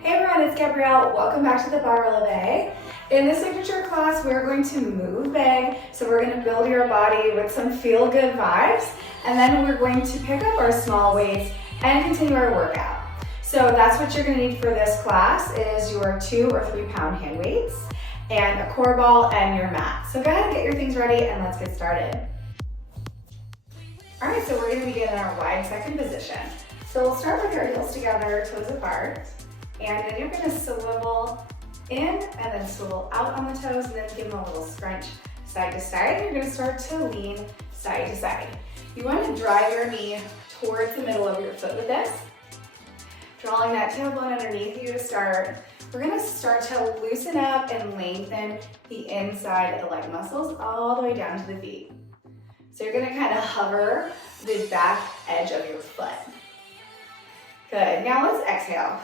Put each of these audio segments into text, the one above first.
Hey everyone, it's Gabrielle. Welcome back to the Barre. In this signature class, we're going to move big. So we're going to build your body with some feel-good vibes, and then we're going to pick up our small weights and continue our workout. So that's what you're going to need for this class is your 2 or 3 pound hand weights and a core ball and your mat. So go ahead and get your things ready and let's get started. All right, so we're going to begin in our wide second position. So we'll start with our heels together, toes apart. And then you're gonna swivel in and then swivel out on the toes and then give them a little scrunch side to side. You're gonna start to lean side to side. You wanna drive your knee towards the middle of your foot with this. Drawing that tailbone underneath you to start. We're gonna start to loosen up and lengthen the inside of the leg muscles all the way down to the feet. So you're gonna kind of hover the back edge of your foot. Good, now let's exhale.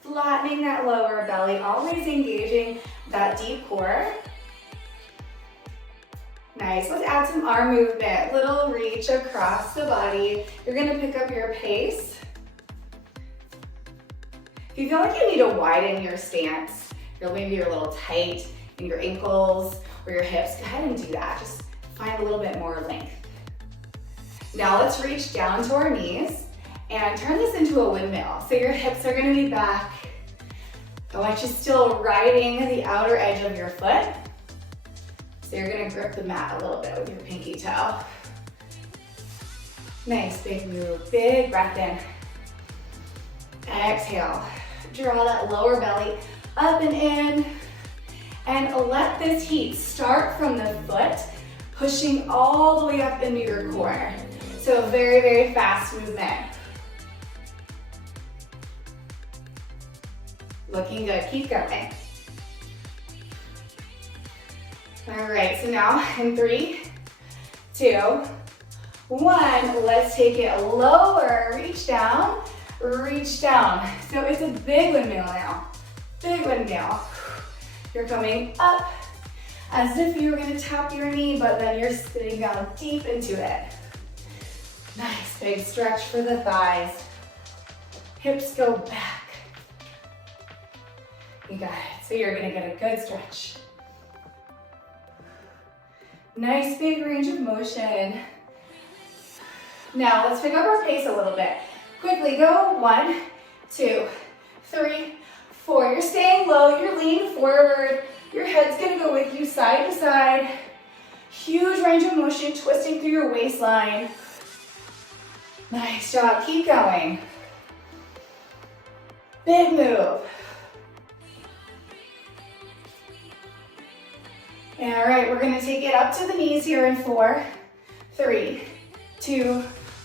Flattening that lower belly, always engaging that deep core. Nice, let's add some arm movement. Little reach across the body. You're gonna pick up your pace. If you feel like you need to widen your stance, maybe you're a little tight in your ankles or your hips, go ahead and do that. Just find a little bit more length. Now let's reach down to our knees and turn this into a windmill. So your hips are gonna be back. I want you still riding the outer edge of your foot. So you're gonna grip the mat a little bit with your pinky toe. Nice, big move, big breath in. Exhale, draw that lower belly up and in. And let this heat start from the foot, pushing all the way up into your core. So a very, very fast movement. Looking good, keep going. All right, so now in 3, 2, 1, let's take it lower, reach down. So it's a big windmill now, big windmill. You're coming up as if you were gonna tap your knee, but then you're sitting down deep into it. Nice, big stretch for the thighs. Hips go back. You got it. So you're gonna get a good stretch. Nice big range of motion. Now let's pick up our pace a little bit. Quickly go 1, 2, 3, 4. You're staying low, you're leaning forward. Your head's gonna go with you side to side. Huge range of motion, twisting through your waistline. Nice job, keep going. Big move. All right, we're gonna take it up to the knees here in 4, 3, 2,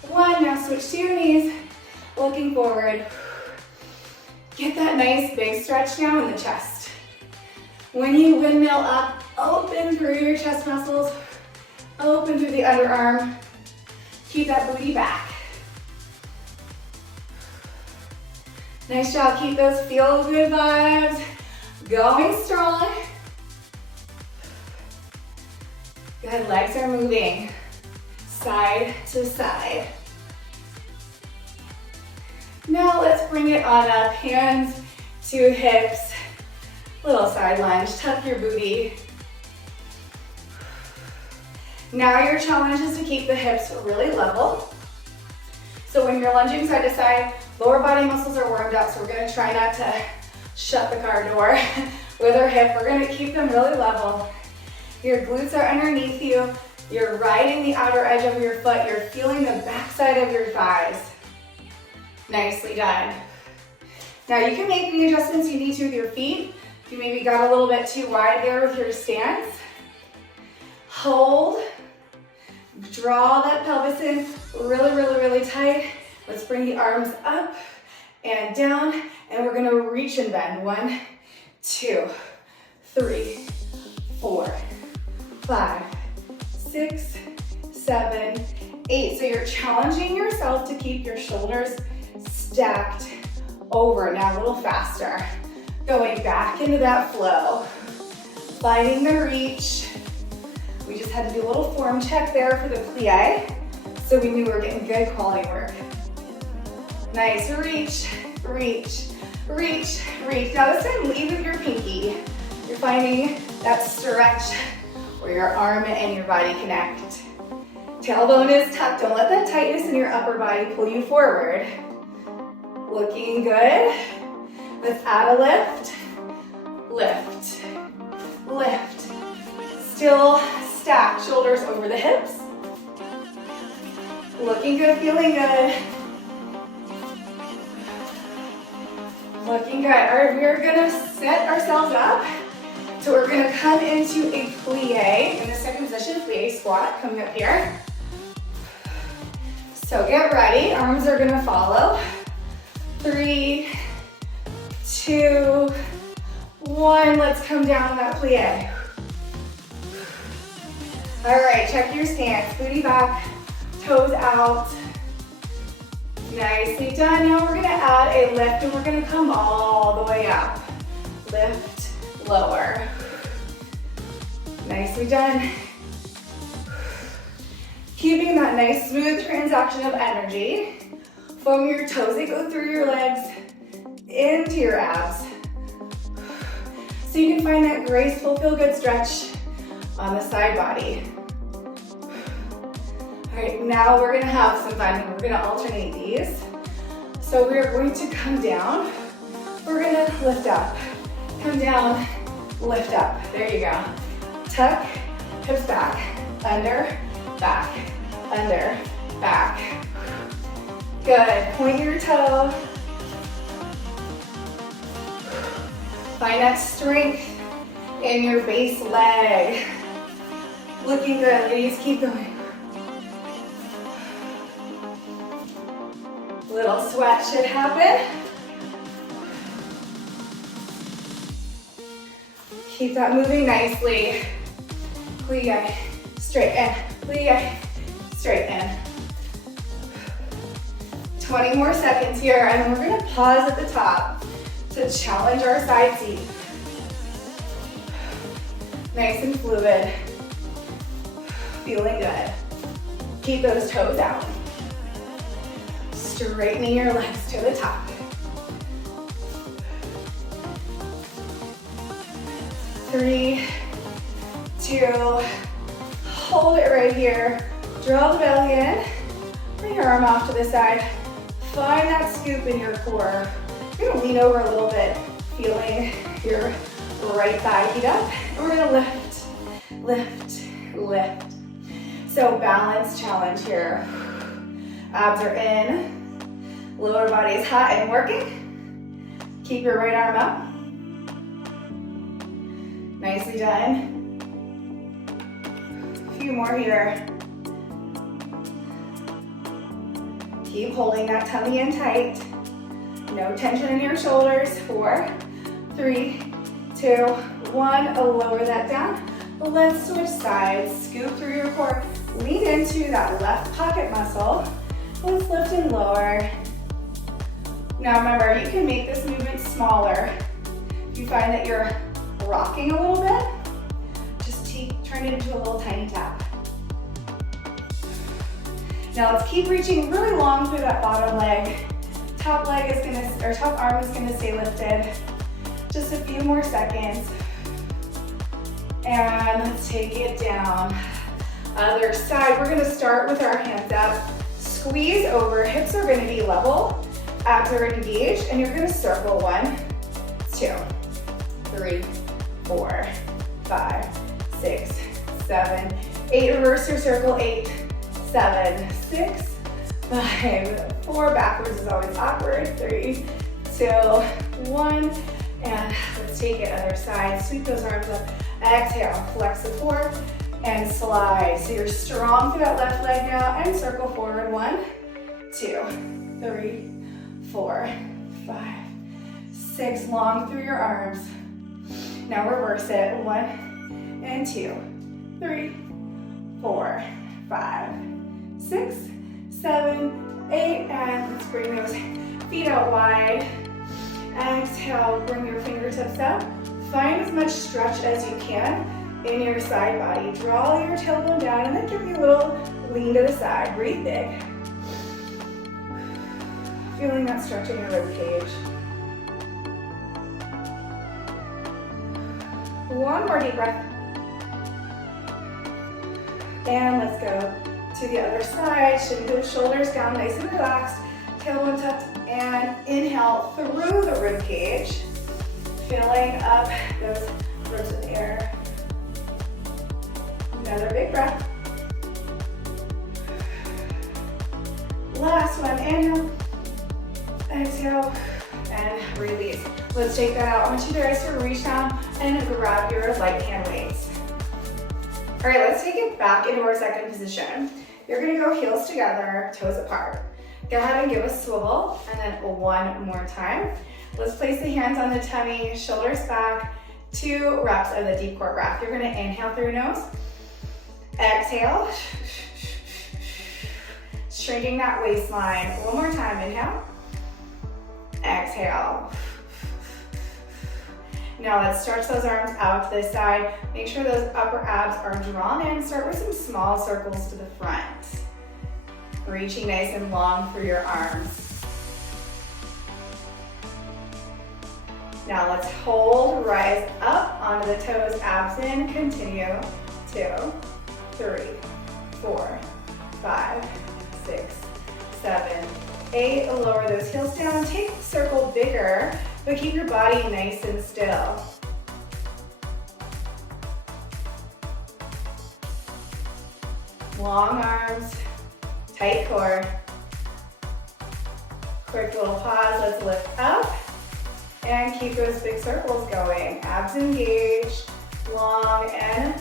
1. Now switch to your knees, looking forward. Get that nice big stretch now in the chest. When you windmill up, open through your chest muscles, open through the underarm. Keep that booty back. Nice job, keep those feel-good vibes going strong. Good, legs are moving side to side. Now let's bring it on up, hands to hips, little side lunge, tuck your booty. Now your challenge is to keep the hips really level. So when you're lunging side to side, lower body muscles are warmed up, so we're gonna try not to shut the car door with our hip. We're gonna keep them really level. Your glutes are underneath you. You're riding the outer edge of your foot. You're feeling the backside of your thighs. Nicely done. Now you can make any adjustments you need to with your feet. If you maybe got a little bit too wide there with your stance. Hold. Draw that pelvis in really, really, really tight. Let's bring the arms up and down, and we're gonna reach and bend. 1, 2, 3, 4, 5, 6, 7, 8. So you're challenging yourself to keep your shoulders stacked over. Now a little faster. Going back into that flow. Finding the reach. We just had to do a little form check there for the plie, so we knew we were getting good quality work. Nice, reach, reach. reach, reach. Now this time lead with your pinky. You're finding that stretch where your arm and your body connect. Tailbone is tucked. Don't let that tightness in your upper body pull you forward. Looking good. Let's add a lift. Lift, lift. Still stack, shoulders over the hips. Looking good, feeling good. Looking good. All right, we're gonna set ourselves up. So we're gonna come into a plie in the second position, plie squat, coming up here. So get ready, arms are gonna follow. 3, 2, 1, let's come down that plie. All right, check your stance, booty back, toes out. Nicely done. Now we're gonna add a lift and we're gonna come all the way up. Lift, lower. Nicely done. Keeping that nice smooth transaction of energy from your toes that go through your legs into your abs. So you can find that graceful, feel good stretch on the side body. All right, now we're gonna have some fun. We're gonna alternate these. So we're going to come down. We're gonna lift up. Come down, lift up. There you go. Tuck, hips back, under, back, under, back. Good, point your toe. Find that strength in your base leg. Looking good, ladies, keep going. Little sweat should happen. Keep that moving nicely. Plie, straight in, plie, straight in. 20 more seconds here, and then we're gonna pause at the top to challenge our side seat. Nice and fluid. Feeling good. Keep those toes out. Straightening your legs to the top. 3, 2, hold it right here. Draw the belly in. Bring your arm off to the side. Find that scoop in your core. You're gonna lean over a little bit, feeling your right thigh heat up. And we're gonna lift, lift, lift. So balance challenge here. Abs are in. Lower body is hot and working. Keep your right arm up. Nicely done. A few more here. Keep holding that tummy in tight. No tension in your shoulders. 4, 3, 2, 1. Lower that down. Let's switch sides. Scoop through your core. Lean into that left pocket muscle. Let's lift and lower. Now remember, you can make this movement smaller. If you find that you're rocking a little bit, just turn it into a little tiny tap. Now let's keep reaching really long through that bottom leg. Top arm is gonna stay lifted. Just a few more seconds. And let's take it down. Other side, we're gonna start with our hands up. Squeeze over, hips are gonna be level, abs are engaged, and you're gonna circle 1, 2, 3, 4, 5, 6, 7, 8. Reverse your circle, 8, 7, 6, 5, 4. Backwards is always awkward. 3, 2, 1. And let's take it other side. Sweep those arms up. Exhale, flex the core and slide. So you're strong through that left leg now and circle forward. 1, 2, 3, 4, 5, 6. Long through your arms. Now reverse it. 1 and 2, 3, 4, 5, 6, 7, 8. And let's bring those feet out wide. Exhale, bring your fingertips up. Find as much stretch as you can in your side body. Draw your tailbone down and then give me a little lean to the side. Breathe big. Feeling that stretch in your rib cage. One more deep breath. And let's go to the other side. Shimmy those shoulders down nice and relaxed. Tailbone tucked, and inhale through the rib cage. Filling up those ribs with air. Another big breath. Last one, inhale, exhale, and release. Let's take that out. I want you guys to reach down and grab your light hand weights. All right, let's take it back into our second position. You're gonna go heels together, toes apart. Go ahead and give a swivel, and then one more time. Let's place the hands on the tummy, shoulders back, 2 reps of the deep core breath. You're gonna inhale through your nose, exhale, shrinking that waistline. One more time, inhale, exhale. Now let's stretch those arms out to the side. Make sure those upper abs are drawn in. Start with some small circles to the front. Reaching nice and long through your arms. Now let's hold, rise up onto the toes, abs in, continue. 2, 3, 4, 5, 6, 7, 8. Lower those heels down. Take the circle bigger, but keep your body nice and still. Long arms, tight core. Quick little pause, let's lift up and keep those big circles going. Abs engaged, long and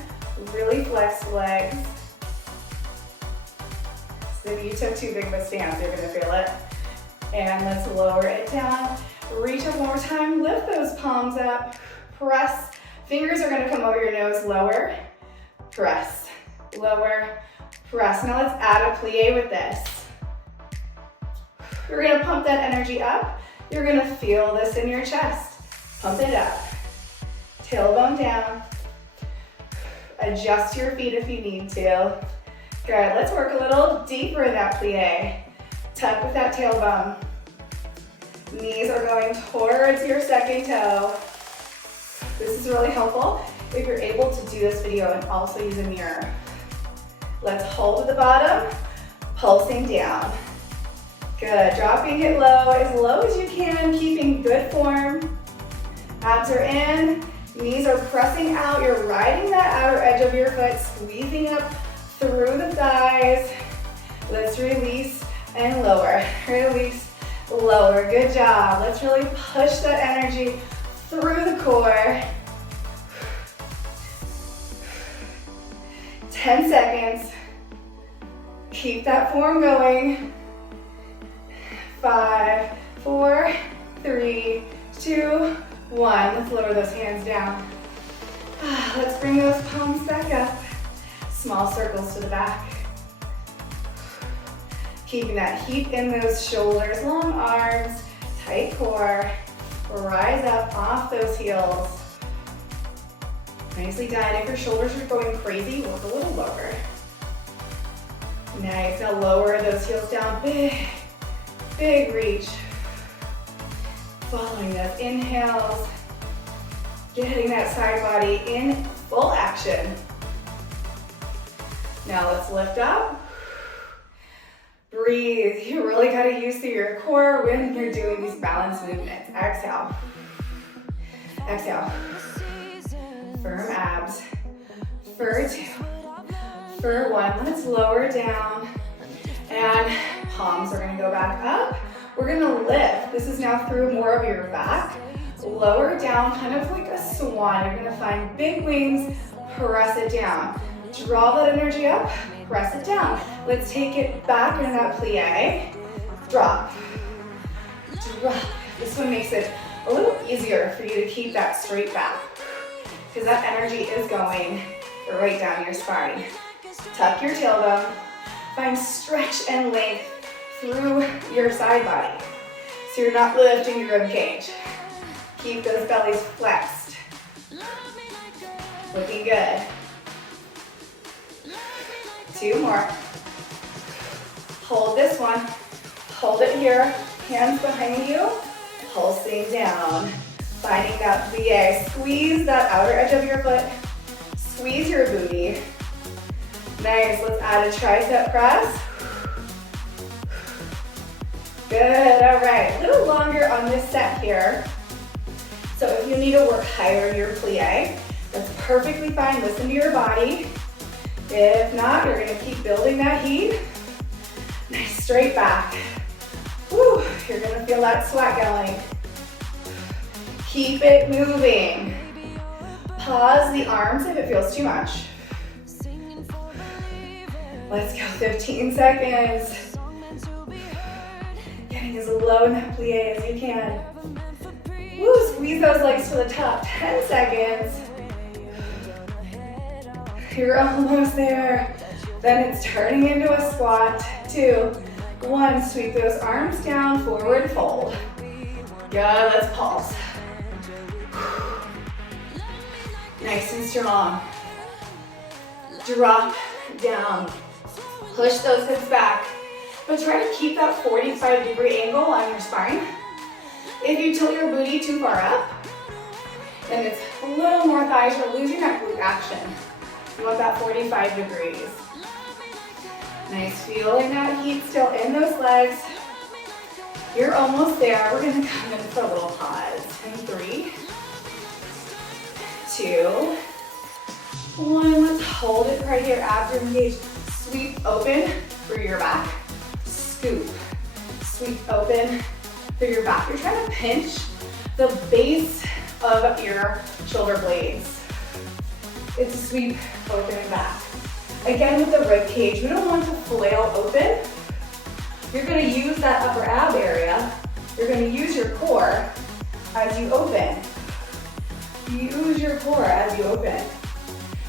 really flexed legs. So if you took too big of a stance, you're gonna feel it. And let's lower it down. Reach up one more time, lift those palms up, press. Fingers are gonna come over your nose, lower, press, lower, press. Now let's add a plie with this. You're gonna pump that energy up. You're gonna feel this in your chest. Pump it up. Tailbone down. Adjust your feet if you need to. Good, let's work a little deeper in that plie. Tuck with that tailbone. Knees are going towards your second toe. This is really helpful if you're able to do this video and also use a mirror. Let's hold at the bottom, pulsing down. Good, dropping it low as you can, keeping good form. Abs are in, knees are pressing out. You're riding that outer edge of your foot, squeezing up through the thighs. Let's release and lower. Release, lower. Good job. Let's really push that energy through the core. 10 seconds. Keep that form going. 5, 4, 3, 2, 1. Let's lower those hands down. Let's bring those palms back up. Small circles to the back. Keeping that heat in those shoulders, long arms, tight core. Rise up off those heels. Nicely done. If your shoulders are going crazy, work a little lower. Nice. Now lower those heels down. Big reach. Following those inhales. Getting that side body in full action. Now let's lift up. Breathe. You really got to use through your core when you're doing these balance movements. Exhale. Exhale. Firm abs. For 2. For 1. Let's lower down. And palms are going to go back up. We're going to lift. This is now through more of your back. Lower down, kind of like a swan. You're going to find big wings. Press it down. Draw that energy up. Press it down. Let's take it back into that plie. Drop. Drop. This one makes it a little easier for you to keep that straight back because that energy is going right down your spine. Tuck your tailbone. Find stretch and length through your side body so you're not lifting your rib cage. Keep those bellies flexed. Looking good. 2 more. Hold this one. Hold it here. Hands behind you. Pulsing down. Finding that plie. Squeeze that outer edge of your foot. Squeeze your booty. Nice, let's add a tricep press. Good, all right. A little longer on this set here. So if you need to work higher in your plie, that's perfectly fine. Listen to your body. If not, you're gonna keep building that heat. Nice, straight back. Woo, you're gonna feel that sweat going. Keep it moving. Pause the arms if it feels too much. Let's go, 15 seconds. Getting as low in that plie as you can. Woo, squeeze those legs to the top, 10 seconds. You're almost there. Then it's turning into a squat. 2, 1, sweep those arms down, forward fold. Good, let's pulse. Nice and strong. Drop down. Push those hips back. But try to keep that 45-degree angle on your spine. If you tilt your booty too far up, then it's a little more thighs. You're losing that glute action. You want that 45 degrees. Nice, feeling that heat still in those legs. You're almost there. We're gonna come in for a little pause. In 3, 2, 1. Let's hold it right here. Abs are engaged. Sweep open for your back. Scoop. Sweep open for your back. You're trying to pinch the base of your shoulder blades. It's a sweep open and back. Again with the rib cage, we don't want to flail open. You're gonna use that upper ab area. You're gonna use your core as you open. Use your core as you open.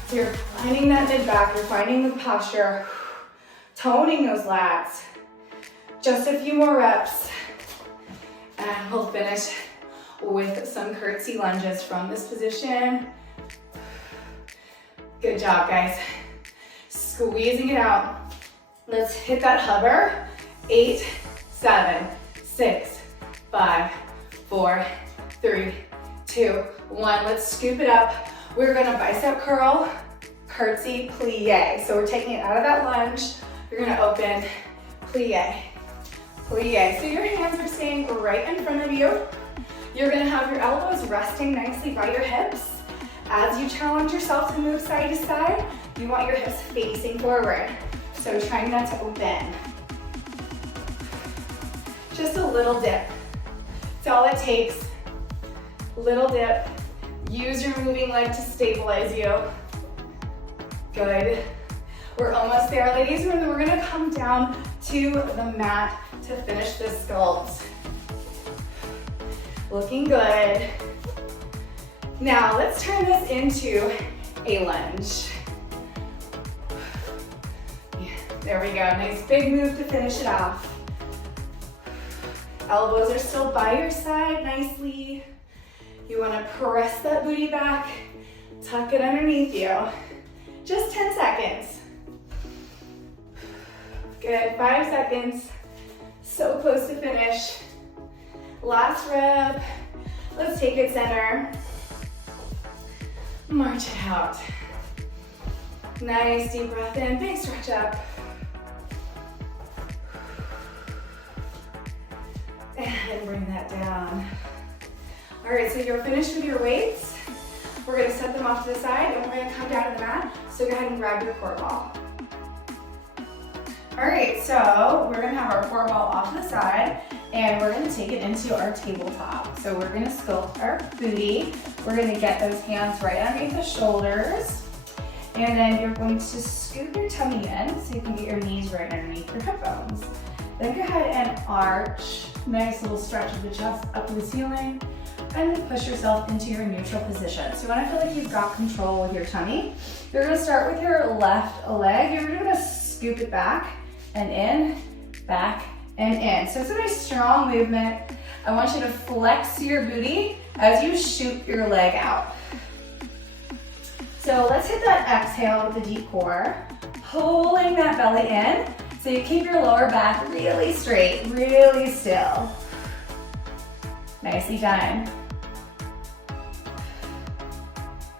So you're finding that mid back, you're finding the posture, toning those lats. Just a few more reps. And we'll finish with some curtsy lunges from this position. Good job, guys. Squeezing it out. Let's hit that hover. 8, 7, 6, 5, 4, 3, 2, 1. Let's scoop it up. We're gonna bicep curl, curtsy, plie. So we're taking it out of that lunge. You're gonna open, plie, plie. So your hands are staying right in front of you. You're gonna have your elbows resting nicely by your hips. As you challenge yourself to move side to side, you want your hips facing forward. So trying not to open. Just a little dip. That's all it takes. Little dip. Use your moving leg to stabilize you. Good. We're almost there, ladies. And then we're gonna come down to the mat to finish this sculpt. Looking good. Now let's turn this into a lunge. Yeah, there we go. Nice big move to finish it off. Elbows are still by your side nicely. You want to press that booty back, tuck it underneath you. Just 10 seconds. Good, 5 seconds. So close to finish. Last rep. Let's take it center. March it out. Nice, deep breath in, big stretch up. And bring that down. All right, so you're finished with your weights. We're gonna set them off to the side and we're gonna come down to the mat. So go ahead and grab your core ball. All right, so we're gonna have our core ball off to the side and we're gonna take it into our tabletop. So we're gonna sculpt our booty. We're gonna get those hands right underneath the shoulders. And then you're going to scoop your tummy in so you can get your knees right underneath your hip bones. Then go ahead and arch. Nice little stretch of the chest up to the ceiling. And then push yourself into your neutral position. So when I feel like you've got control with your tummy, you're gonna start with your left leg. You're gonna scoop it back and in, back and in. So it's a nice strong movement. I want you to flex your booty as you shoot your leg out. So let's hit that exhale with the deep core, pulling that belly in. So you keep your lower back really straight, really still. Nicely done.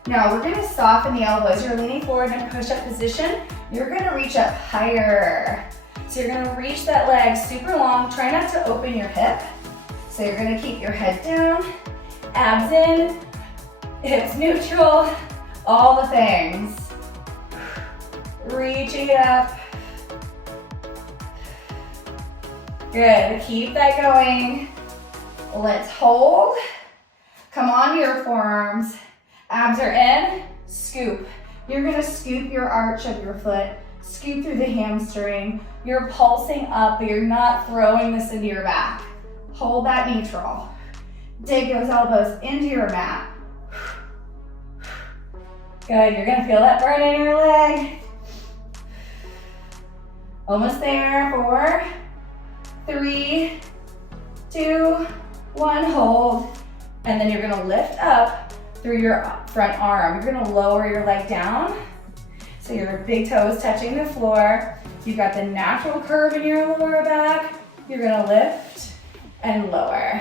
Now we're gonna soften the elbows. You're leaning forward in a push-up position. You're gonna reach up higher. So you're gonna reach that leg super long. Try not to open your hip. So you're gonna keep your head down, abs in, hips neutral, all the things. Reaching it up. Good, keep that going. Let's hold. Come onto your forearms. Abs are in, scoop. You're gonna scoop your arch of your foot, scoop through the hamstring. You're pulsing up, but you're not throwing this into your back. Hold that neutral. Dig those elbows into your mat. Good, you're gonna feel that burn in your leg. Almost there, 4, 3, 2, 1, hold. And then you're gonna lift up through your front arm. You're gonna lower your leg down. So your big toe is touching the floor. You've got the natural curve in your lower back. You're gonna lift and lower.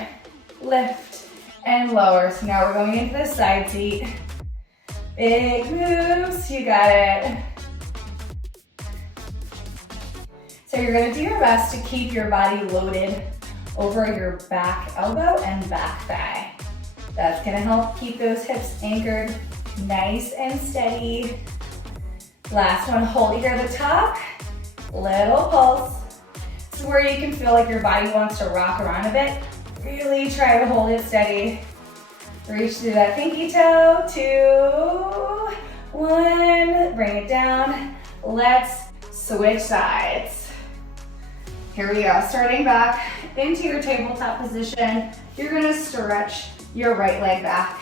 Lift and lower. So now we're going into the side seat. Big moves, you got it. So you're gonna do your best to keep your body loaded over your back elbow and back thigh. That's gonna help keep those hips anchored nice and steady. Last one, hold here at the top. Little pulse. This is where you can feel like your body wants to rock around a bit. Really try to hold it steady. Reach through that pinky toe. 2, 1, bring it down. Let's switch sides. Here we go, starting back into your tabletop position. You're gonna stretch your right leg back.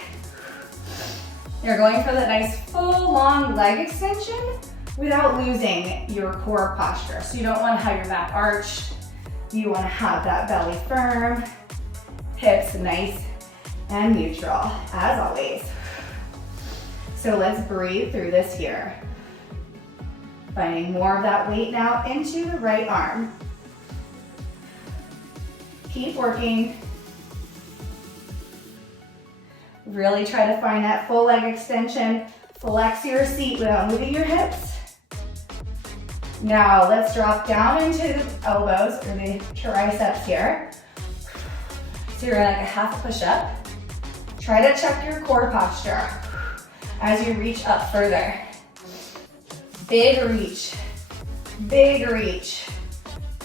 You're going for that nice full long leg extension without losing your core posture. So you don't wanna have your back arched. You wanna have that belly firm, hips nice and neutral, as always. So let's breathe through this here. Finding more of that weight now into the right arm. Keep working. Really try to find that full leg extension. Flex your seat without moving your hips. Now let's drop down into the elbows or the triceps here. So you're like a half push up. Try to check your core posture as you reach up further. Big reach, big reach,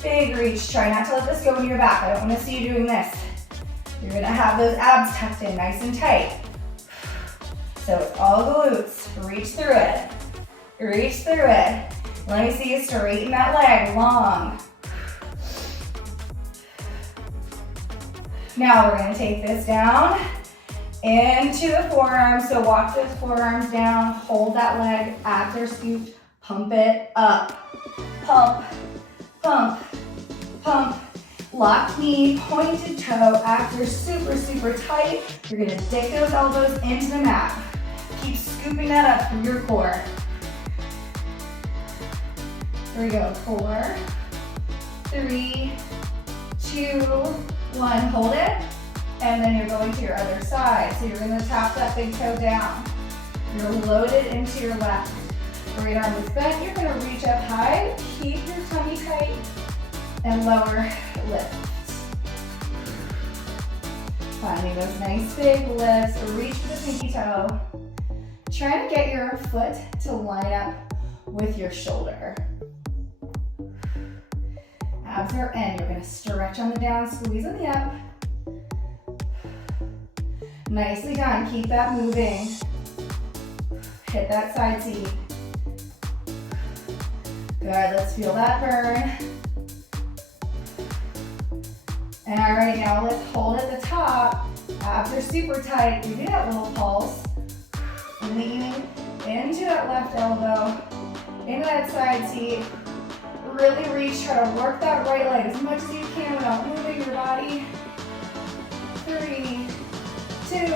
big reach. Try not to let this go into your back. I don't want to see you doing this. You're gonna have those abs tucked in nice and tight. So it's all glutes. Reach through it. Reach through it. Let me see you straighten that leg long. Now we're gonna take this down into the forearms. So walk those forearms down, hold that leg, abs are scooped, pump it up. Pump, pump, pump. Locked knee, pointed toe, abs are super, super tight. You're gonna dig those elbows into the mat. Keep scooping that up through your core. Here we go, 4, 3, 2, 1, hold it. And then you're going to your other side. So you're gonna tap that big toe down. You're loaded into your left. Right arm is bent, you're gonna reach up high, keep your tummy tight, and lower lifts. Finding those nice big lifts, reach for the pinky toe. Try to get your foot to line up with your shoulder. Abs are in, you're gonna stretch on the down, squeeze on the up. Nicely done, keep that moving. Hit that side seat. Good, let's feel that burn. And alrighty, now let's hold at the top. Abs are super tight. You do that little pulse. Leaning into that left elbow, into that side seat. Really reach, try to work that right leg as much as you can without moving your body. 3, 2,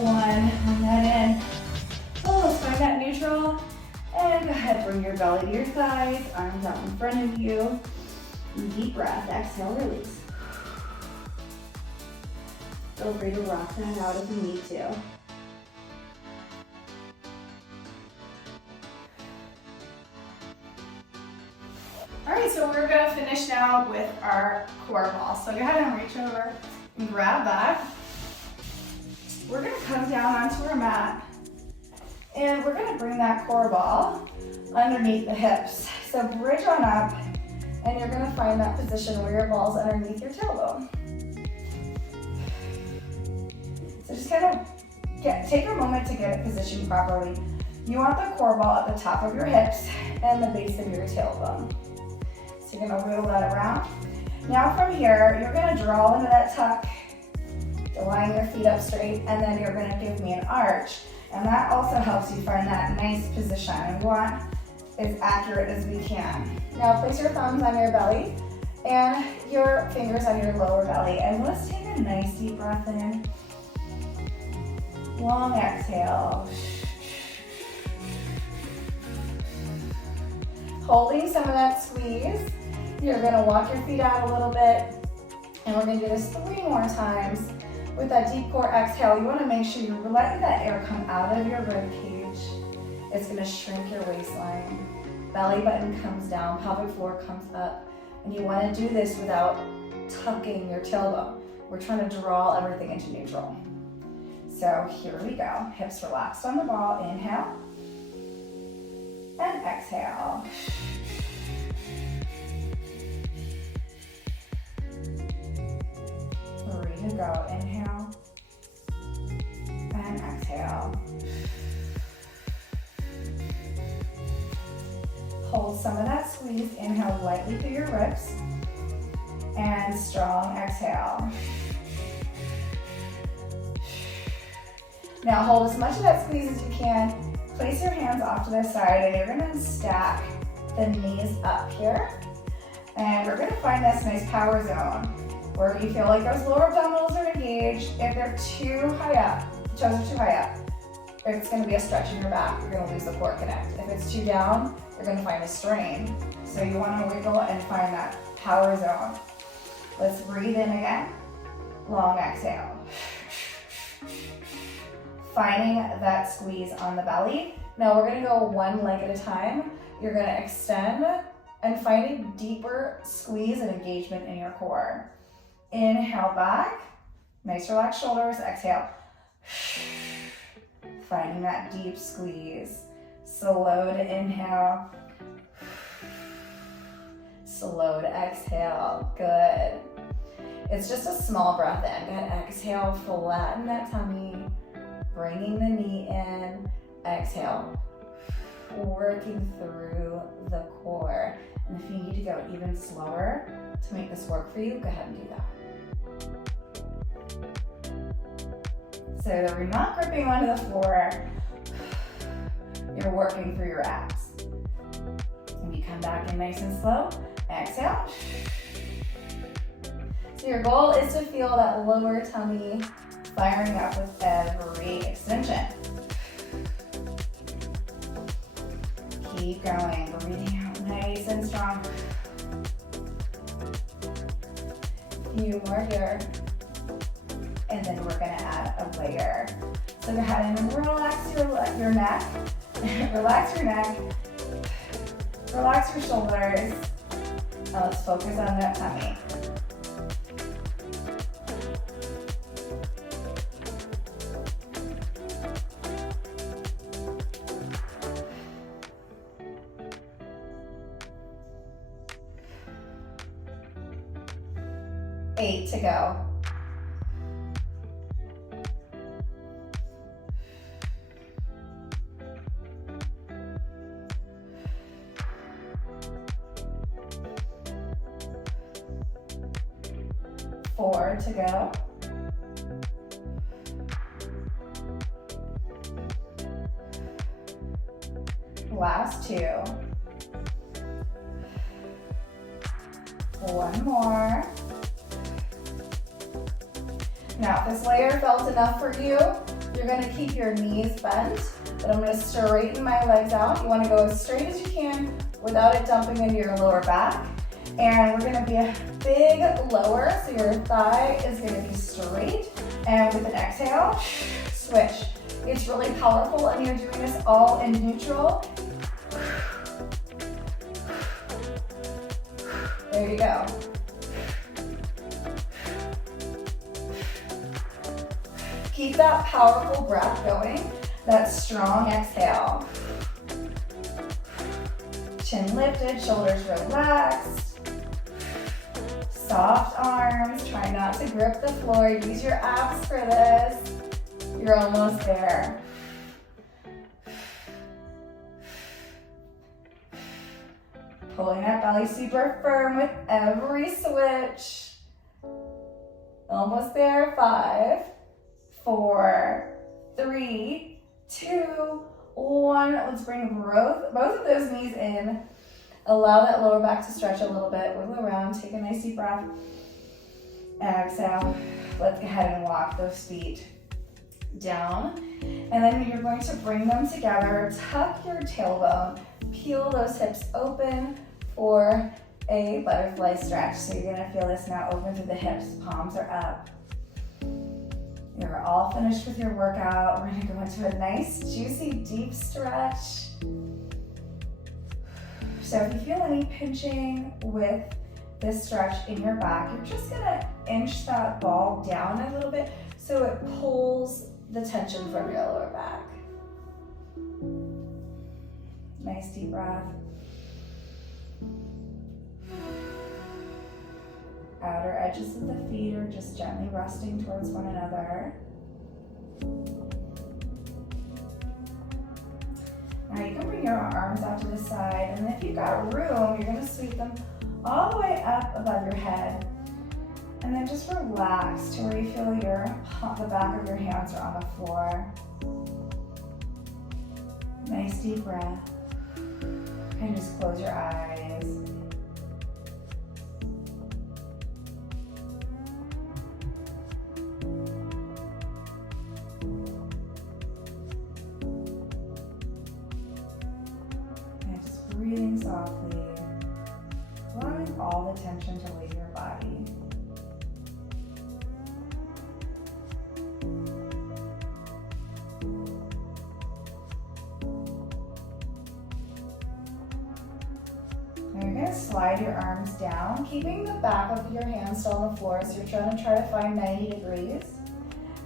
1, bring that in. Oh, find that neutral. And go ahead, bring your belly to your thighs, arms out in front of you. Deep breath, exhale, release. Feel free to rock that out if you need to. finish now with our core ball. So go ahead and reach over and grab that. We're gonna come down onto our mat and we're gonna bring that core ball underneath the hips. So bridge on up and you're gonna find that position where your ball's underneath your tailbone. So just kind of take a moment to get it positioned properly. You want the core ball at the top of your hips and the base of your tailbone. So you're gonna wiggle that around. Now from here, you're gonna draw into that tuck, line your feet up straight, and then you're gonna give me an arch. And that also helps you find that nice position. And we want as accurate as we can. Now place your thumbs on your belly and your fingers on your lower belly. And let's take a nice deep breath in. Long exhale. Holding some of that squeeze. You're gonna walk your feet out a little bit. And we're gonna do this 3 more times. With that deep core exhale, you wanna make sure you're letting that air come out of your rib cage. It's gonna shrink your waistline. Belly button comes down, pelvic floor comes up. And you wanna do this without tucking your tailbone. We're trying to draw everything into neutral. So here we go. Hips relaxed on the ball. Inhale. And exhale. Ready to go. Inhale. And exhale. Hold some of that squeeze. Inhale lightly through your ribs. And strong exhale. Now hold as much of that squeeze as you can. Place your hands off to the side and you're gonna stack the knees up here. And we're gonna find this nice power zone where you feel like those lower abdominals are engaged. If they're too high up, the toes are too high up, it's gonna be a stretch in your back. You're gonna lose the core connect. If it's too down, you're gonna find a strain. So you wanna wiggle and find that power zone. Let's breathe in again. Long exhale. Finding that squeeze on the belly. Now we're gonna go one leg at a time. You're gonna extend and find a deeper squeeze and engagement in your core. Inhale back, nice relaxed shoulders, exhale. Finding that deep squeeze. Slow to inhale. Slow to exhale, good. It's just a small breath in. Go ahead, exhale, flatten that tummy. Bringing the knee in, exhale, working through the core. And if you need to go even slower to make this work for you, go ahead and do that. So you're not gripping onto the floor, you're working through your abs. And you come back in nice and slow, exhale. So your goal is to feel that lower tummy firing up with every extension. Keep going, breathing out nice and strong. Few more here. And then we're gonna add a layer. So go ahead and relax your neck. Relax your neck. Relax your shoulders. Now let's focus on that tummy. Eight to go. Four to go. Last two. One more. Now, if this layer felt enough for you, you're gonna keep your knees bent, but I'm gonna straighten my legs out. You wanna go as straight as you can without it dumping into your lower back. And we're gonna be a big lower, so your thigh is gonna be straight. And with an exhale, switch. It's really powerful, and you're doing this all in neutral. There you go. Keep that powerful breath going, that strong exhale. Chin lifted, shoulders relaxed. Soft arms, try not to grip the floor. Use your abs for this. You're almost there. Pulling that belly super firm with every switch. Almost there. 5, 4, 3, 2, 1. Let's bring both of those knees in. Allow that lower back to stretch a little bit. Wiggle around. Take a nice deep breath. Exhale. Let's go ahead and walk those feet down. And then you're going to bring them together. Tuck your tailbone. Peel those hips open for a butterfly stretch. So you're gonna feel this now open through the hips. Palms are up. You're all finished with your workout. We're gonna go into a nice, juicy, deep stretch. So if you feel any pinching with this stretch in your back, you're just gonna inch that ball down a little bit so it pulls the tension from your lower back. Nice deep breath. Outer edges of the feet are just gently resting towards one another. Now you can bring your arms out to the side, and if you've got room, you're gonna sweep them all the way up above your head. And then just relax to where you feel the back of your hands are on the floor. Nice deep breath. And just close your eyes. And just breathing softly, allowing all the tension to leave your body. Slide your arms down, keeping the back of your hands still on the floor, so you're trying to find 90 degrees.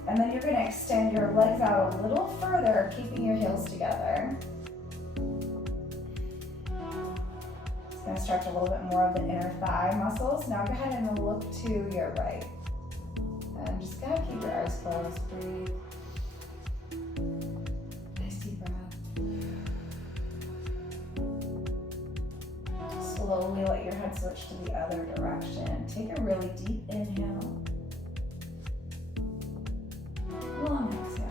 And then you're going to extend your legs out a little further, keeping your heels together. It's going to stretch a little bit more of the inner thigh muscles. Now go ahead and look to your right. And just go ahead and keep your eyes closed. Breathe. Nice deep breath. Slowly let your head switch to the other direction. Take a really deep inhale. Long exhale.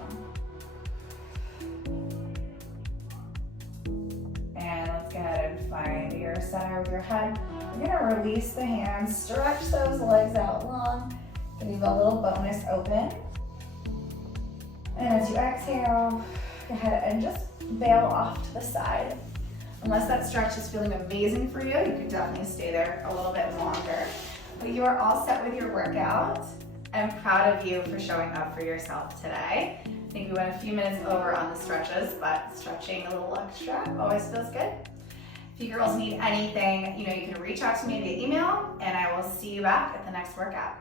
And let's go ahead and find your center of your head. You're gonna release the hands, stretch those legs out long. Leave a little bonus open. And as you exhale, go ahead and just bail off to the side. Unless that stretch is feeling amazing for you, you can definitely stay there a little bit longer. But you are all set with your workout. I'm proud of you for showing up for yourself today. I think we went a few minutes over on the stretches, but stretching a little extra always feels good. If you girls need anything, you can reach out to me via email, and I will see you back at the next workout.